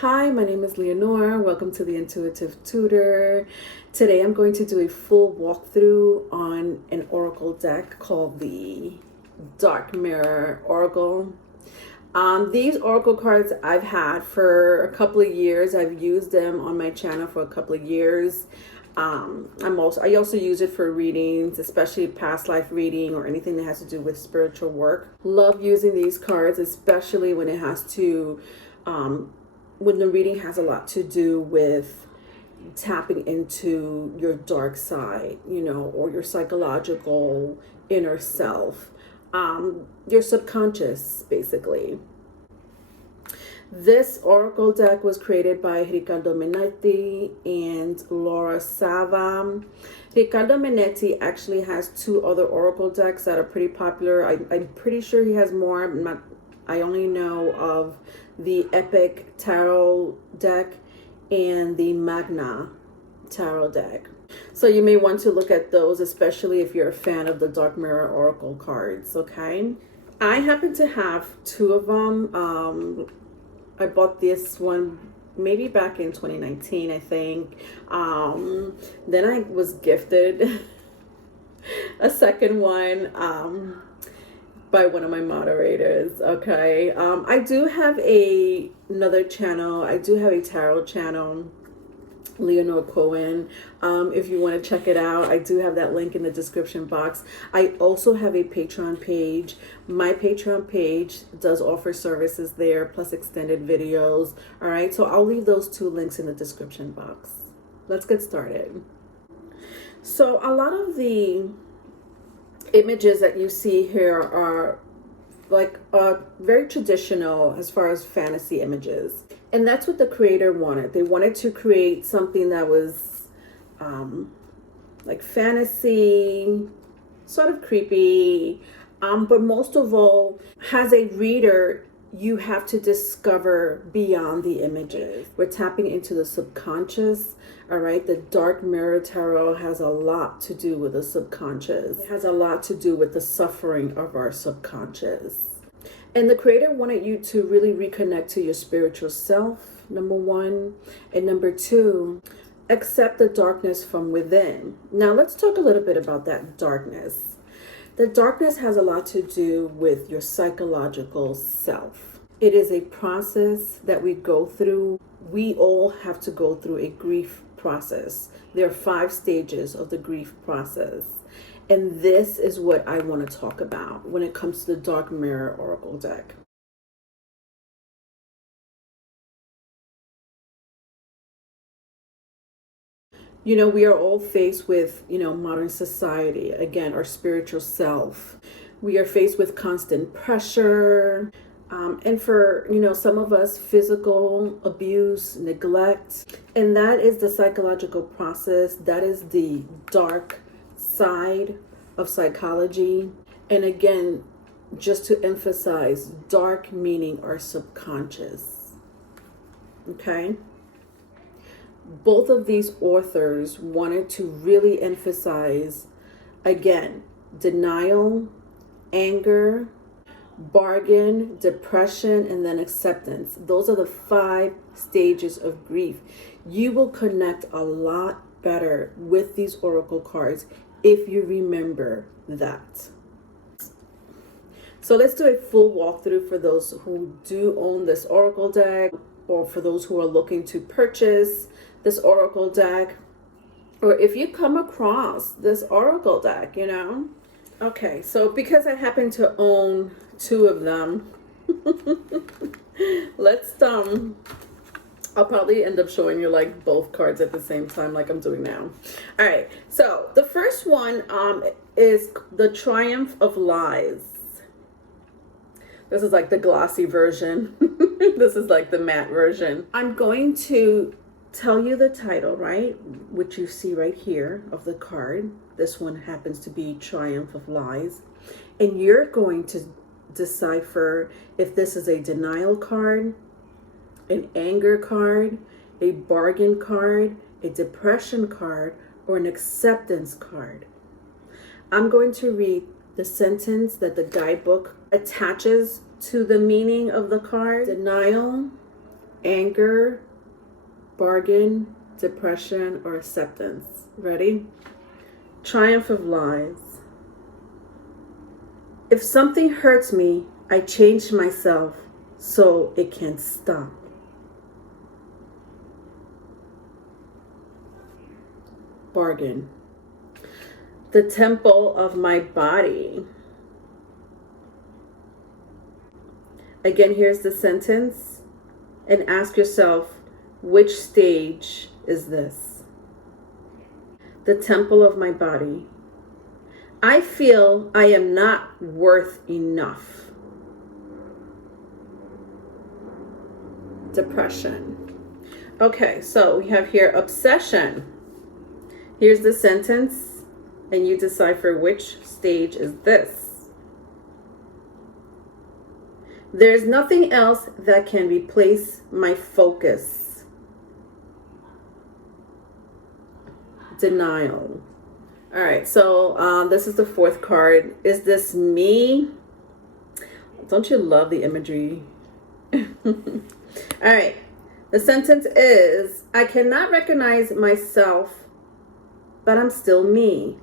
Hi, my name is Leonore. Welcome to the Intuitive Tutor. Today I'm going to do a full walkthrough on an oracle deck called the Dark Mirror Oracle. These oracle cards I've had for a couple of years. I've used them on my channel for a couple of years. I also use it for readings, especially past life reading or anything that has to do with spiritual work. Love using these cards, especially when it has to when the reading has a lot to do with tapping into your dark side, or your psychological inner self, your subconscious, basically. This oracle deck was created by Ricardo Minetti and Laura Sava. Ricardo Minetti actually has two other oracle decks that are pretty popular. I'm pretty sure he has more. I only know of the Epic Tarot deck and the Magna Tarot deck. So you may want to look at those, especially if you're a fan of the Dark Mirror Oracle cards, okay? I happen to have two of them. I bought this one maybe back in 2019, I think. Then I was gifted a second one by one of my moderators, okay? I do have another channel. I do have a tarot channel, Leonore Cohen. If you want to check it out, I do have that link in the description box. I also have a Patreon page. My Patreon page does offer services there, plus extended videos. All right, so I'll leave those two links in the description box. Let's get started. So a lot of the images that you see here are like very traditional as far as fantasy images. And that's what the creator wanted. They wanted to create something that was like fantasy, sort of creepy, but most of all, as a reader, you have to discover beyond the images. We're tapping into the subconscious, all right? The Dark Mirror Tarot has a lot to do with the subconscious. It has a lot to do with the suffering of our subconscious. And the creator wanted you to really reconnect to your spiritual self, number one. And number two, accept the darkness from within. Now, let's talk a little bit about that darkness. The darkness has a lot to do with your psychological self. It is a process that we go through. We all have to go through a grief process. There are 5 stages of the grief process. And this is what I want to talk about when it comes to the Dark Mirror Oracle deck. We are all faced with, modern society, again, our spiritual self. We are faced with constant pressure, and for, some of us, physical abuse, neglect. And that is the psychological process. That is the dark side of psychology. And again, just to emphasize, dark meaning our subconscious. Okay? Both of these authors wanted to really emphasize, again, denial, anger, bargain, depression, and then acceptance. Those are the 5 stages of grief. You will connect a lot better with these oracle cards if you remember that. So let's do a full walkthrough for those who do own this oracle deck, or for those who are looking to purchase this oracle deck, or if you come across this oracle deck, Okay, so because I happen to own 2 of them, I'll probably end up showing you like both cards at the same time like I'm doing now. All right, so the first one is the Triumph of Lies. This is like the glossy version. This is like the matte version. I'm going to tell you the title, right? Which you see right here of the card. This one happens to be Triumph of Lies. And you're going to decipher if this is a denial card, an anger card, a bargain card, a depression card, or an acceptance card. I'm going to read the sentence that the guidebook attaches to the meaning of the card. Denial, anger, bargain, depression, or acceptance. Ready? Triumph of lies. If something hurts me, I change myself so it can stop. Bargain. The temple of my body. Again, here's the sentence, and ask yourself, which stage is this? The temple of my body. I feel I am not worth enough. Depression. Okay, so we have here obsession. Here's the sentence, and you decipher which stage is this. There's nothing else that can replace my focus. Denial. All right, so this is the fourth card. Is this me? Don't you love the imagery? All right, the sentence is, I cannot recognize myself, but I'm still me.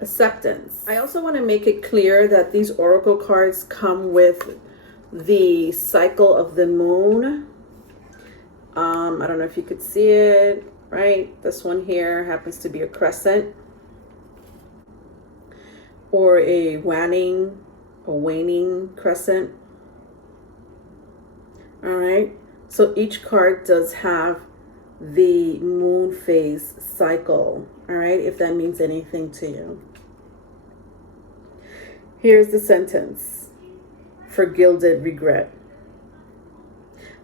Acceptance. I also want to make it clear that these oracle cards come with the cycle of the moon. I don't know if you could see it, right? This one here happens to be a crescent or a waning crescent. All right. So each card does have the moon phase cycle. All right. If that means anything to you. Here's the sentence for gilded regret.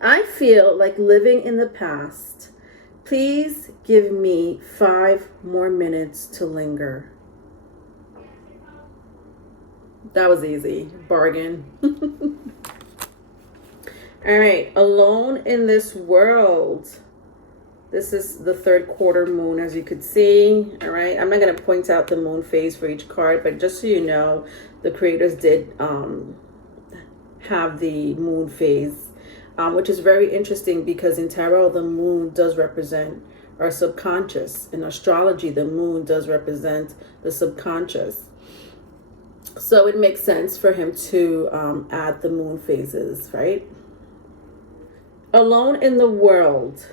I feel like living in the past. Please give me 5 more minutes to linger. That was easy. Bargain. All right. Alone in this world. This is the 3rd quarter moon, as you could see. All right. I'm not going to point out the moon phase for each card, but just so you know, the creators did have the moon phase, which is very interesting because in tarot, the moon does represent our subconscious. In astrology, the moon does represent the subconscious. So it makes sense for him to add the moon phases, right? Alone in the world.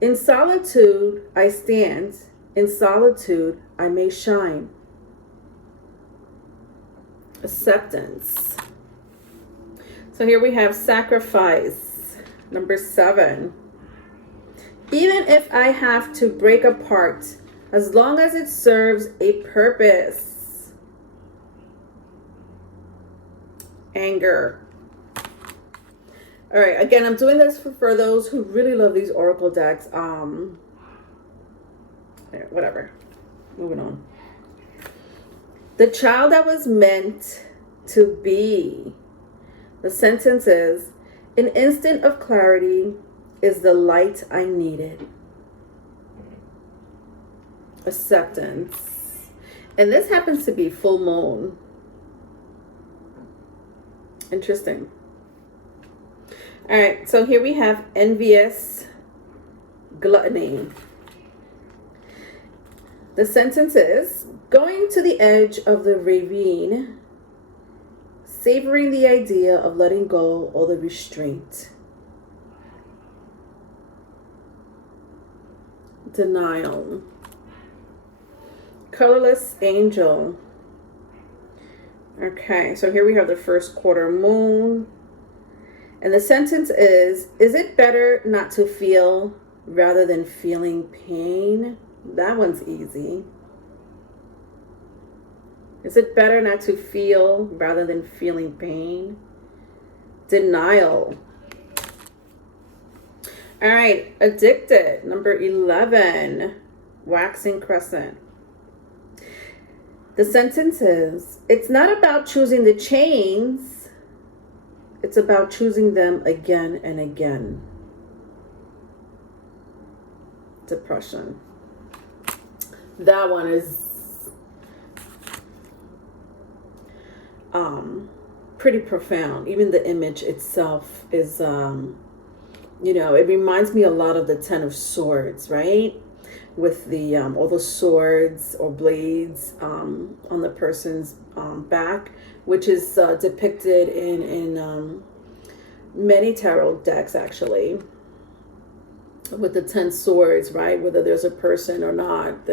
In solitude, I stand. In solitude, I may shine. Acceptance. So here we have sacrifice. Number 7. Even if I have to break apart, as long as it serves a purpose. Anger. All right, again, I'm doing this for those who really love these oracle decks. Whatever. Moving on. The child that was meant to be. The sentence is, an instant of clarity is the light I needed. Acceptance. And this happens to be full moon. Interesting. All right, so here we have envious, gluttony. The sentence is, going to the edge of the ravine, savoring the idea of letting go all the restraint. Denial. Colorless angel. Okay, so here we have the 1st quarter moon. And the sentence is it better not to feel rather than feeling pain? That one's easy. Is it better not to feel rather than feeling pain? Denial. All right, addicted. Number 11, waxing crescent. The sentence is, it's not about choosing the chains. It's about choosing them again and again. Depression. That one is pretty profound. Even the image itself is, you know, it reminds me a lot of the Ten of Swords, right? With the all the swords or blades on the person's back, which is depicted in many tarot decks, actually, with the 10 swords, right? Whether there's a person or not,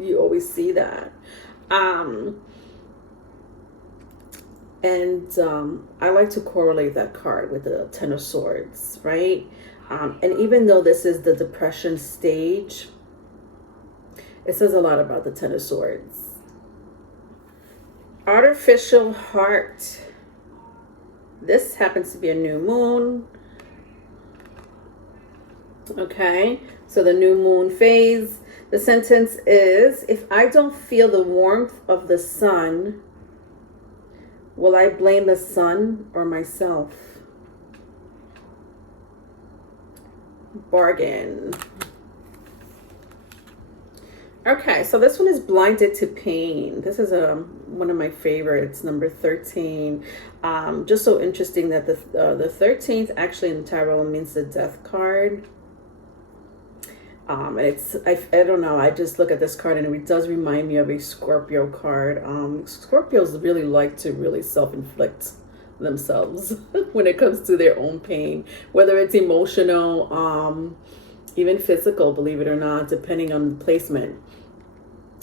you always see that. I like to correlate that card with the Ten of Swords, right? And even though this is the depression stage, it says a lot about the Ten of Swords. Artificial heart. This happens to be a new moon. Okay, so the new moon phase. The sentence is, if I don't feel the warmth of the sun, will I blame the sun or myself? Bargain. Okay, so this one is blinded to pain. This is one of my favorites, number 13. Just so interesting that the 13th actually in tarot means the death card. And it's, I don't know, I just look at this card and it does remind me of a Scorpio card. Scorpios really like to really self-inflict themselves when it comes to their own pain, whether it's emotional, even physical, believe it or not, depending on the placement.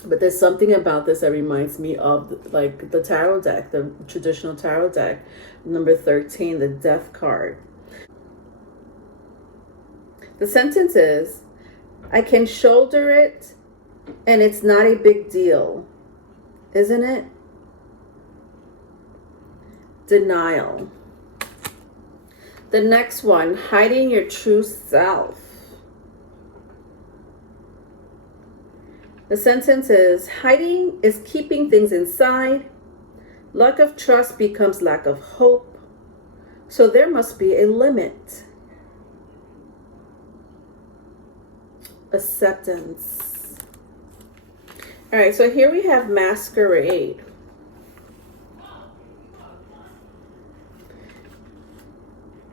But there's something about this that reminds me of like the tarot deck, the traditional tarot deck, number 13, the death card. The sentence is, I can shoulder it and it's not a big deal, isn't it? Denial. The next one, hiding your true self. The sentence is, hiding is keeping things inside. Lack of trust becomes lack of hope. So there must be a limit. Acceptance. All right, so here we have masquerade.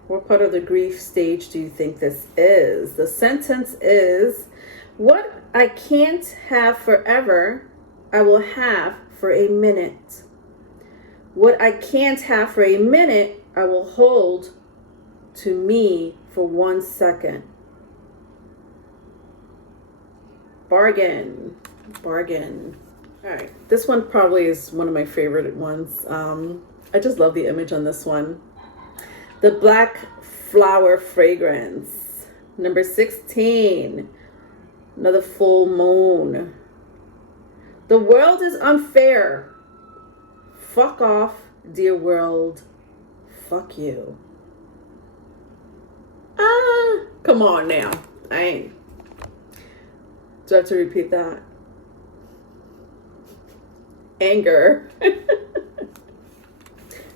What part of the grief stage do you think this is? The sentence is, what I can't have forever, I will have for a minute. What I can't have for a minute, I will hold to me for 1 second. Bargain. Bargain. All right, this one probably is one of my favorite ones. I just love the image on this one. The black flower fragrance. Number 16. Another full moon. The world is unfair. Fuck off, dear world. Fuck you. Come on now. Do I have to repeat that? Anger.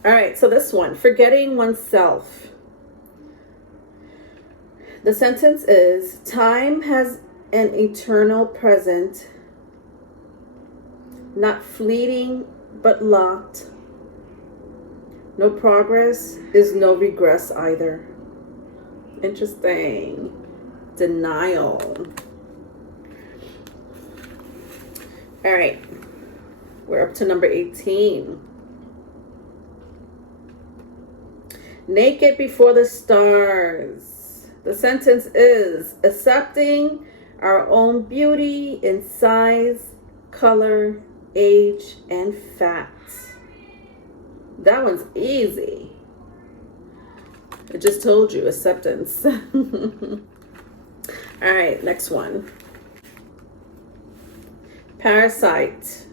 All right, so this one, forgetting oneself. The sentence is, time has an eternal present, not fleeting but locked. No progress is no regress either. Interesting. Denial. All right, we're up to number 18. Naked before the stars. The sentence is, accepting our own beauty in size, color, age, and fat. That one's easy. I just told you, acceptance. All right, next one. Parasite,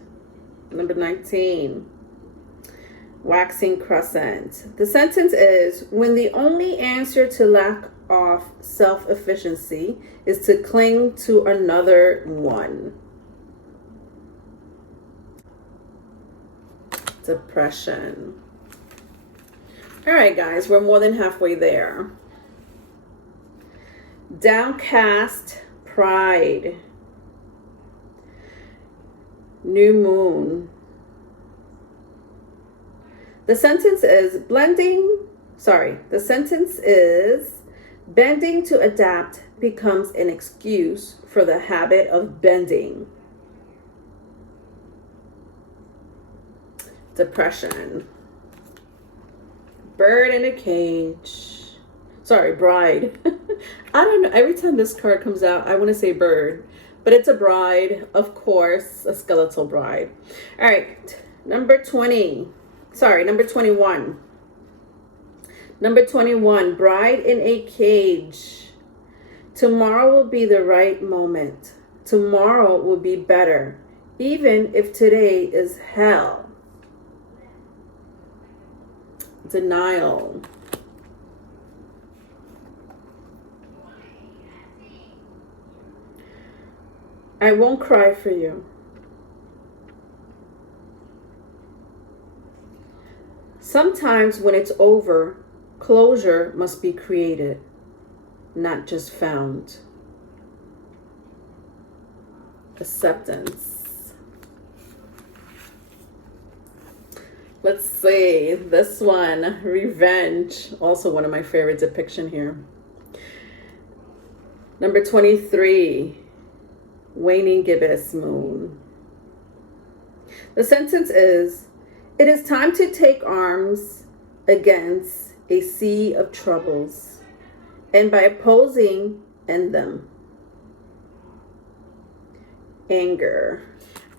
number 19. Waxing crescent. The sentence is, when the only answer to lack of self-efficiency is to cling to another one. Depression. All right, guys, we're more than halfway there. Downcast pride. New moon. The sentence is bending to adapt becomes an excuse for the habit of bending. Depression. Bird in a cage. Sorry, bride. I don't know. Every time this card comes out, I want to say bird. But it's a bride, of course, a skeletal bride. All right, number 21. Number 21, bride in a cage. Tomorrow will be the right moment. Tomorrow will be better, even if today is hell. Denial. I won't cry for you. Sometimes when it's over, closure must be created, not just found. Acceptance. Let's see, this one, revenge. Also one of my favorite depiction here. Number 23, waning gibbous moon. The sentence is, it is time to take arms against a sea of troubles, and by opposing, end them. Anger.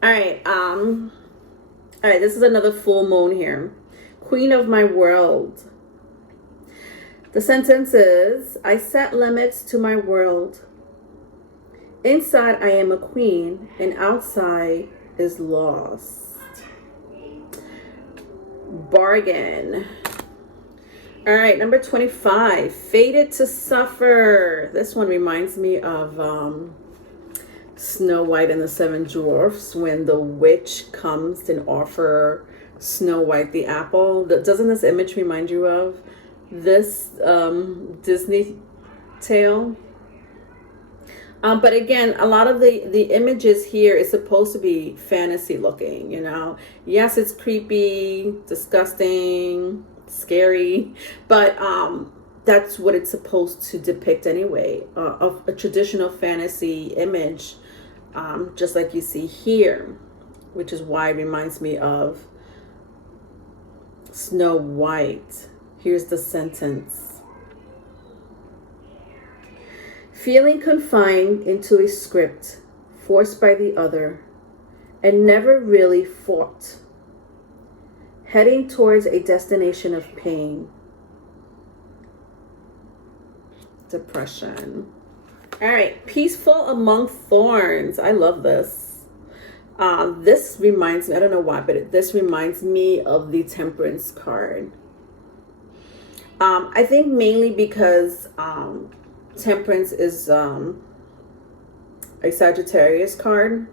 All right, this is another full moon here. Queen of my world. The sentence is, I set limits to my world. Inside I am a queen, and outside is lost. Bargain. All right, number 25, fated to suffer. This one reminds me of Snow White and the Seven Dwarfs, when the witch comes and offer Snow White the apple. Doesn't this image remind you of this Disney tale? But again, a lot of the images here is supposed to be fantasy looking, you know. Yes, it's creepy, disgusting, scary, but that's what it's supposed to depict anyway, of a traditional fantasy image, just like you see here, which is why it reminds me of Snow White. Here's the sentence. Feeling confined into a script, forced by the other, and never really fought. Heading towards a destination of pain. Depression. All right, peaceful among thorns. I love this. This reminds me, I don't know why, but this reminds me of the Temperance card. I think mainly because Temperance is a Sagittarius card,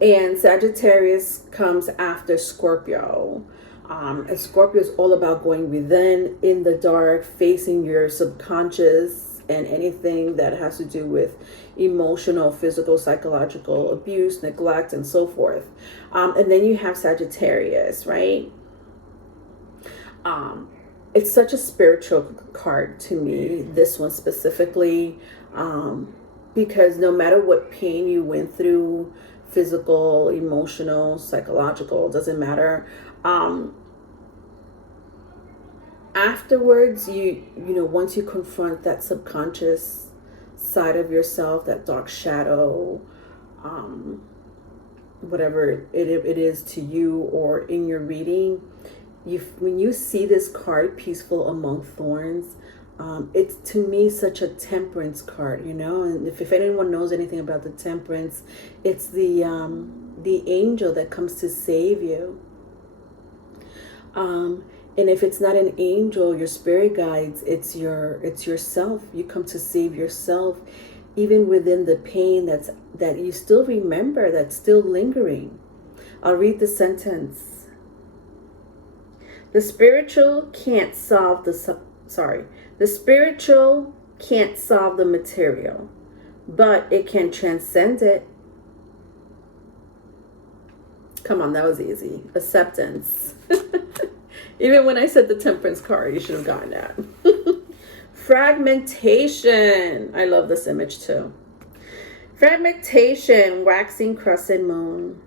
and Sagittarius comes after Scorpio, and Scorpio is all about going within, in the dark, facing your subconscious and anything that has to do with emotional, physical, psychological abuse, neglect, and so forth. And then you have Sagittarius, right? It's such a spiritual card to me, this one specifically, because no matter what pain you went through, physical, emotional, psychological, doesn't matter. Afterwards, you know, once you confront that subconscious side of yourself, that dark shadow, whatever it is to you or in your reading, when you see this card, peaceful among thorns, it's to me such a temperance card, you know. And if anyone knows anything about the temperance, it's the angel that comes to save you. And if it's not an angel, your spirit guides, it's yourself. You come to save yourself, even within the pain that you still remember, that's still lingering. I'll read the sentence. The spiritual can't solve the material, but it can transcend it. Come on, that was easy. Acceptance. Even when I said the Temperance card, you should have gotten that. Fragmentation. I love this image too. Fragmentation, waxing crescent moon.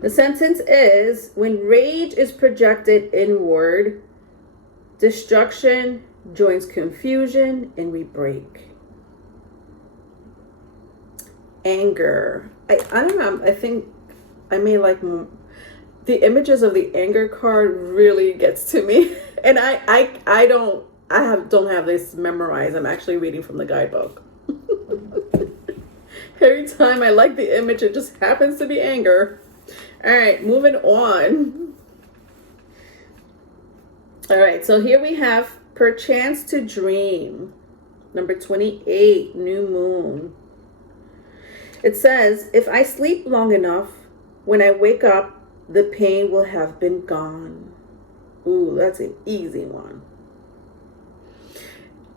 The sentence is, when rage is projected inward, destruction joins confusion and we break. Anger. I don't know. I think I may like the images of the anger card really gets to me. And I don't have this memorized. I'm actually reading from the guidebook. Every time I like the image, it just happens to be anger. All right, moving on. All right, so here we have perchance to dream. Number 28, new moon. It says, if I sleep long enough, when I wake up, the pain will have been gone. Ooh, that's an easy one.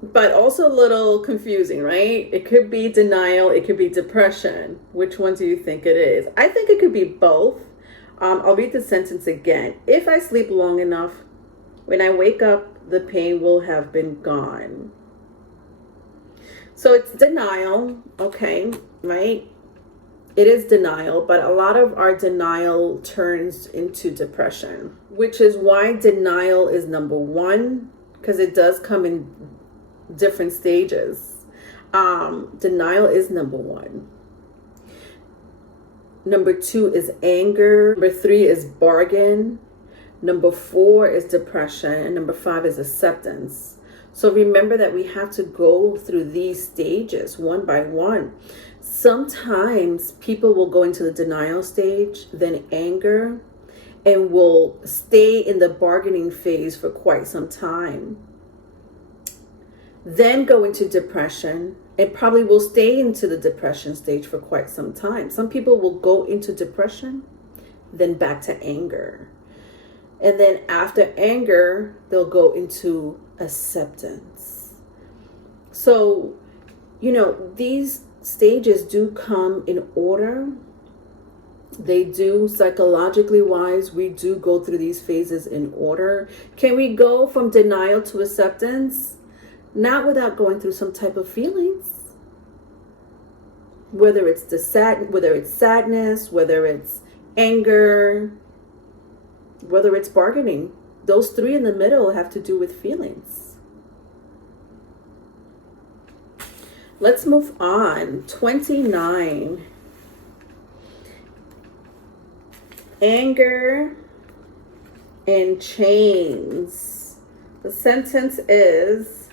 But also a little confusing, right? It could be denial. It could be depression. Which one do you think it is? I think it could be both. I'll read the sentence again. If I sleep long enough, when I wake up, the pain will have been gone. So it's denial, okay, right? It is denial, but a lot of our denial turns into depression, which is why denial is number one, because it does come in different stages. Denial is number one. Number two is anger. Number three is bargain. Number four is depression. And number five is acceptance. So remember that we have to go through these stages one by one. Sometimes people will go into the denial stage, then anger, and will stay in the bargaining phase for quite some time. Then go into depression and probably will stay into the depression stage for quite some time. Some people will go into depression, then back to anger. And then after anger, they'll go into acceptance. So, these stages do come in order. They do, psychologically wise, we do go through these phases in order. Can we go from denial to acceptance? Not without going through some type of feelings. Whether it's sadness, whether it's anger, whether it's bargaining. Those three in the middle have to do with feelings. Let's move on. 29. Anger and chains. The sentence is,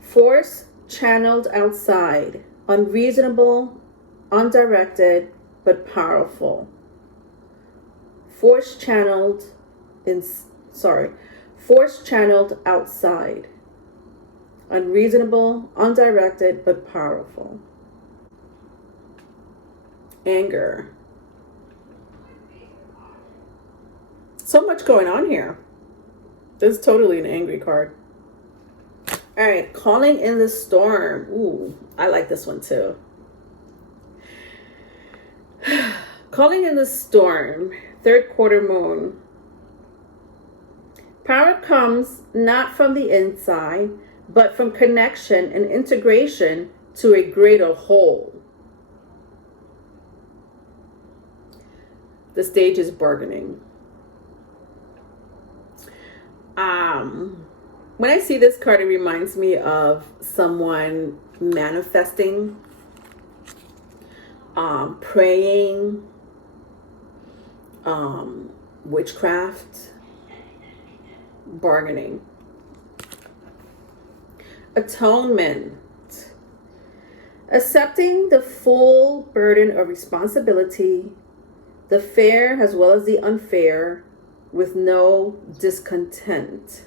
force channeled outside, unreasonable, undirected, but powerful. Force channeled outside, unreasonable, undirected, but powerful. Anger. So much going on here. This is totally an angry card. All right, calling in the storm. Ooh, I like this one too. Calling in the storm, third quarter moon. Power comes not from the inside, but from connection and integration to a greater whole. The stage is bargaining. When I see this card, it reminds me of someone manifesting, praying, witchcraft, bargaining. Atonement. Accepting the full burden of responsibility, the fair as well as the unfair, with no discontent.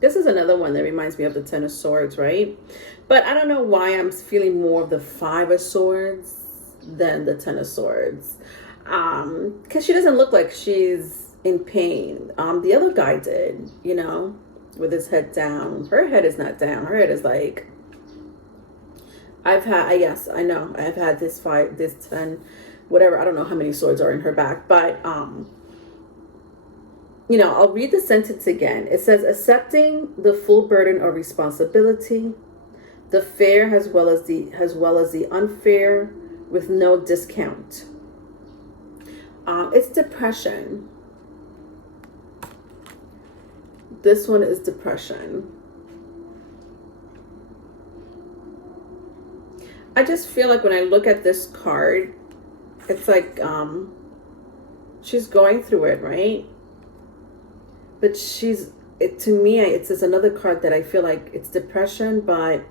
This is another one that reminds me of the Ten of Swords, right? But I don't know why I'm feeling more of the Five of Swords than the Ten of Swords. Because she doesn't look like she's in pain. The other guy did, with his head down. Her head is not down. Her head is like I've had, yes, I know. I've had this 5, this 10, whatever. I don't know how many swords are in her back, but, you know, I'll read the sentence again. It says, accepting the full burden of responsibility, the fair as well as the unfair, with no discount. It's depression. This one is depression. I just feel like when I look at this card, it's like she's going through it, right? But to me, it's just another card that I feel like it's depression, but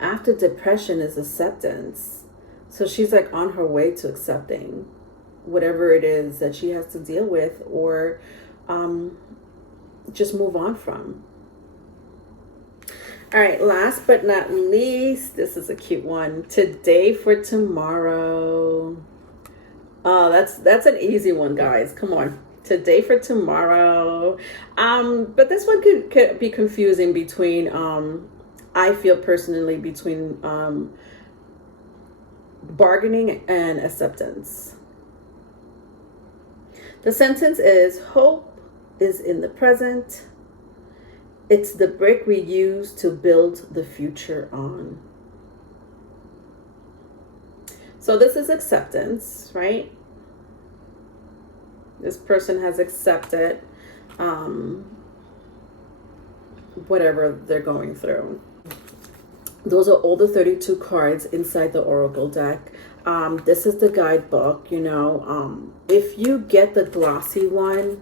after depression is acceptance. So she's like on her way to accepting whatever it is that she has to deal with, or just move on from. All right, last but not least, this is a cute one. Today for tomorrow. Oh, that's an easy one, guys. Come on. Today for tomorrow. But this one could be confusing between I feel personally between bargaining and acceptance. The sentence is, hope is in the present. It's the brick we use to build the future on. So this is acceptance, right? This person has accepted whatever they're going through. Those are all the 32 cards inside the Oracle deck. This is the guidebook, you know. If you get the glossy one,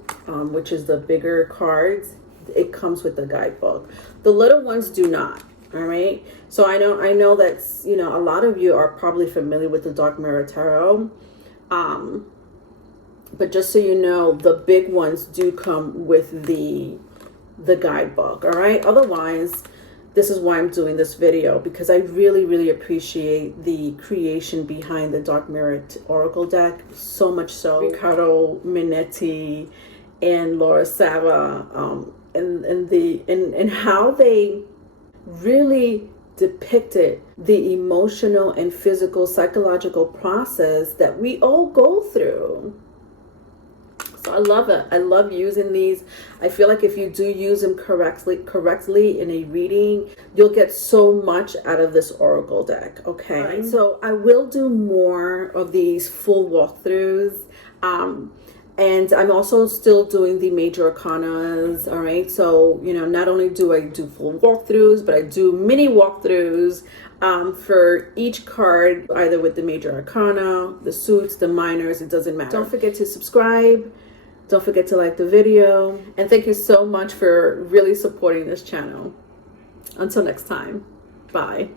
which is the bigger cards, it comes with the guidebook. The little ones do not. All right. So I know that's, you know, a lot of you are probably familiar with the Dark Mirror Tarot. But just so you know, the big ones do come with the guidebook. All right. Otherwise, this is why I'm doing this video, because I really, really appreciate the creation behind the Dark Mirror Oracle deck. So much so, Riccardo Minetti and Laura Sava, and how they really depicted the emotional and physical, psychological process that we all go through. So I love it. I love using these. I feel like if you do use them correctly in a reading, you'll get so much out of this Oracle deck. Okay. Right. So I will do more of these full walkthroughs. And I'm also still doing the major arcanas. All right. So, you know, not only do I do full walkthroughs, but I do mini walkthroughs for each card, either with the major arcana, the suits, the minors, it doesn't matter. Don't forget to subscribe. Don't forget to like the video. And thank you so much for really supporting this channel. Until next time. Bye.